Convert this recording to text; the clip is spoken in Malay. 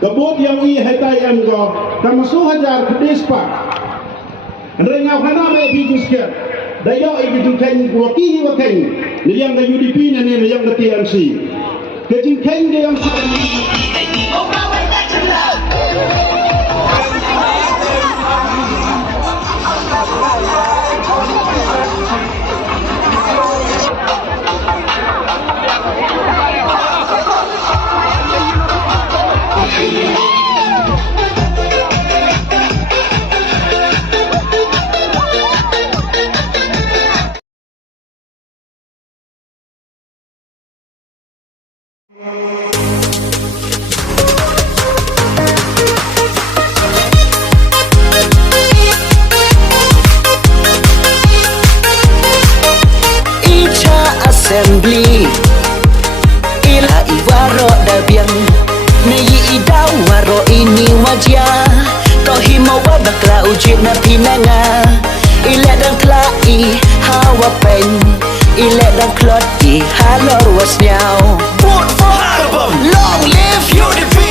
Kebut yang Iakhaid yang go, kamu hajar kedis pak. Rengau kana me bijuskiat. Dayo itu kain wakili wakain. Yang da UDP ni yang da TNC. Kecil kain dia yang assembly ila iwaro dabiang nayi idau waro ini wajah kau himawa bakla ujit na pinanga ila dan klai hawa pen ila dan klot i halor was nyau vote for album long live UDP.